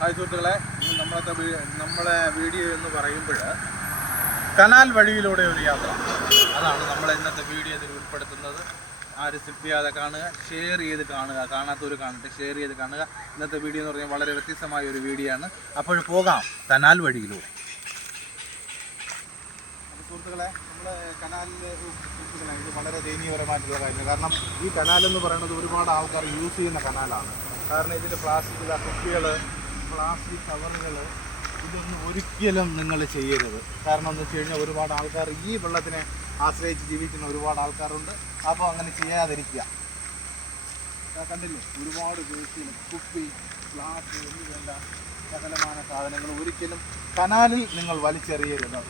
Hi സുഹൃത്തുക്കളെ, നമ്മളെ video എന്ന് പറയുമ്പോൾ കനാൽ വഴിയിലൂടെ ഒരു യാത്ര, അതാണ് നമ്മൾ ഇന്നത്തെ വീഡിയോയിൽ ഉൾപ്പെടുത്തുന്നത്. ആരും സ്കിപ്പ് ചെയ്യാതെ കാണുക, ഷെയർ ചെയ്ത് കാണുക, കാണാത്തവർ കാണട്ടെ, ഷെയർ ചെയ്ത് കാണുക. ഇന്നത്തെ വീഡിയോ എന്ന് പറഞ്ഞാൽ വളരെ വ്യത്യസ്തമായ ഒരു വീഡിയോ ആണ്. അപ്പോൾ പോകാം കനാൽ വഴിയിലൂടെ. സുഹൃത്തുക്കളെ, നമ്മൾ കനാലിൽ ഇത് വളരെ ദയനീയപരമായിട്ടുള്ള കാര്യമാണ്. കാരണം ഈ കനാലെന്ന് പറയുന്നത് ഒരുപാട് ആൾക്കാർ യൂസ് ചെയ്യുന്ന കനാലാണ്. കാരണം ഇതിൽ പ്ലാസ്റ്റിക് കുപ്പികൾ, പ്ലാസ്റ്റിക് കവറുകൾ, ഇതൊന്നും ഒരിക്കലും നിങ്ങൾ ചെയ്യരുത്. കാരണം എന്ന് വെച്ച് കഴിഞ്ഞാൽ ഒരുപാട് ആൾക്കാർ ഈ വെള്ളത്തിനെ ആശ്രയിച്ച് ജീവിക്കുന്ന ഒരുപാട് ആൾക്കാരുണ്ട്. അപ്പോൾ അങ്ങനെ ചെയ്യാതിരിക്കുക. കണ്ടില്ലേ, ഒരുപാട് വേസ്റ്റുകൾ, കുപ്പി, ഗ്ലാസ് എന്നിവയല്ല സകലമായ സാധനങ്ങൾ ഒരിക്കലും കനാലിൽ നിങ്ങൾ വലിച്ചെറിയരുത്.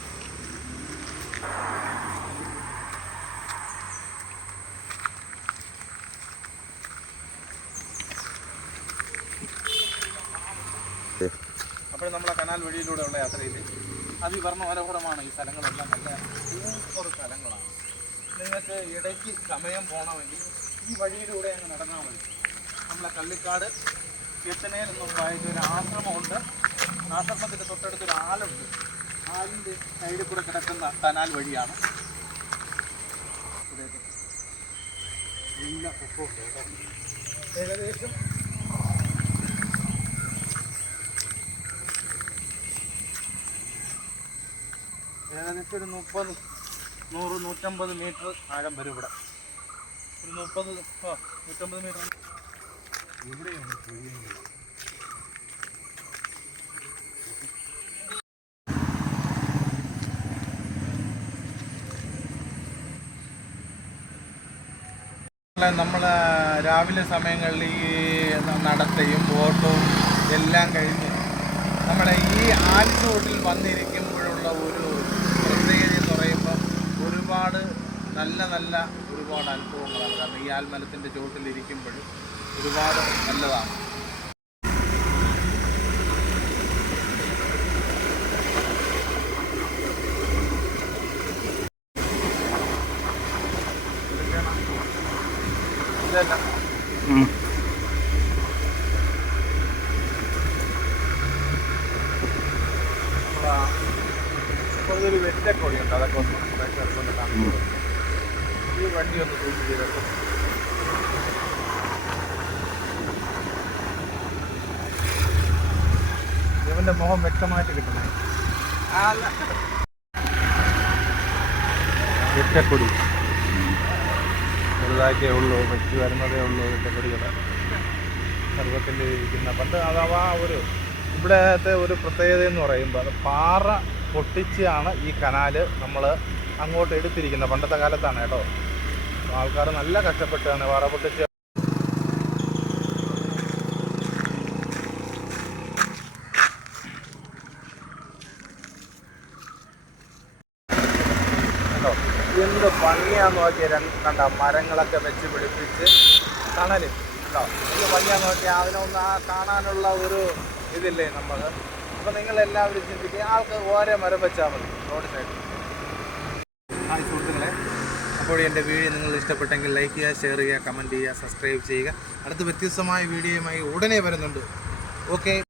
അപ്പോൾ നമ്മളെ കനാൽ വഴിയിലൂടെയുള്ള യാത്രയിൽ അതിവർണ്ണമനോഹരമാണ്. ഈ സ്ഥലങ്ങളെല്ലാം നല്ല സൂപ്പർ സ്ഥലങ്ങളാണ്. നിങ്ങൾക്ക് ഇടയ്ക്ക് സമയം പോകണമെങ്കിൽ ഈ വഴിയിലൂടെ അങ്ങ് നടന്നാൽ മതി. നമ്മളെ കള്ളിക്കാട് കെത്തനയിൽ നിന്നുണ്ടായിട്ട് ഒരു ആശ്രമമുണ്ട്. ആശ്രമത്തിൻ്റെ തൊട്ടടുത്തൊരു ആലുണ്ട്. ആലിൻ്റെ സൈഡിൽ കൂടെ കിടക്കുന്ന കനാൽ വഴിയാണ്. നല്ല പൊക്കമുണ്ട് കേട്ടോ. ഏകദേശം ഒരു 100-150 മീറ്റർ ആഴം വരും. ഇവിടെ ഒരു 150 മീറ്റർ ഇവിടെയാണ് കഴിയുന്നത്. നമ്മൾ രാവിലെ സമയങ്ങളിൽ ഈ നടത്തയും ബോട്ടും എല്ലാം കഴിഞ്ഞ് നമ്മളെ ഈ ആൽച്ചോട്ടിൽ വന്നിരിക്കുമ്പോഴുള്ള ഒരു പ്രത്യേകത എന്ന് പറയുമ്പം ഒരുപാട് നല്ല ഒരുപാട് അനുഭവങ്ങളാണ്. കാരണം ഈ ആൽമരത്തിൻ്റെ ചുവട്ടിലിരിക്കുമ്പോൾ ഒരുപാട് നല്ലതാണ്. ഒരു വെറ്റക്കൊടിയുണ്ട്, അതൊക്കെ ഒന്ന് പ്രേക്ഷകർക്കൊന്ന് കാണുന്നത്. ഈ വണ്ടി ഒന്ന് സൂക്ഷിച്ച് ചെയ്തെടുക്കും. ഇവന്റെ മുഖം വ്യക്തമായിട്ട് കിട്ടണേ. വെറ്റക്കൊടി ചെറുതായിട്ടേ ഉള്ളൂ, വെച്ച് വരുന്നതേ ഉള്ളൂ. വെറ്റക്കൊടികൾ സർവത്തിൽ ഇരിക്കുന്ന പണ്ട് അഥവാ ഇവിടത്തെ ഒരു പ്രത്യേകത എന്ന് പറയുമ്പോൾ അത് പാറ പൊട്ടിച്ചാണ് ഈ കനാല് നമ്മൾ അങ്ങോട്ട് എടുത്തിരിക്കുന്നത്. പണ്ടത്തെ കാലത്താണ് കേട്ടോ. ആൾക്കാർ നല്ല കഷ്ടപ്പെട്ടാണ് പാറ പൊട്ടിച്ച്. കേട്ടോ, എന്ത് ഭംഗിയാന്ന് നോക്കിയാൽ കണ്ട മരങ്ങളൊക്കെ വെച്ച് പിടിപ്പിച്ച് തണല് കേട്ടോ. എന്ത് ഭംഗിയാന്ന് നോക്കിയാൽ അതിനൊന്ന് കാണാനുള്ള ഒരു ഇതില്ലേ നമ്മൾ. അപ്പോൾ നിങ്ങളെല്ലാവരും ചിന്തിക്കുക, ആൾക്ക് ഓരോ മരം വെച്ചാൽ മതി റോഡ് സൈഡിൽ. ഹായ് സുഹൃത്തുക്കളെ, അപ്പോൾ എൻ്റെ വീഡിയോ നിങ്ങൾ ഇഷ്ടപ്പെട്ടെങ്കിൽ ലൈക്ക് ചെയ്യുക, ഷെയർ ചെയ്യുക, കമൻറ്റ് ചെയ്യുക, സബ്സ്ക്രൈബ് ചെയ്യുക. അടുത്ത വ്യത്യസ്തമായ വീഡിയോയുമായി ഉടനെ വരുന്നുണ്ട്. ഓക്കെ.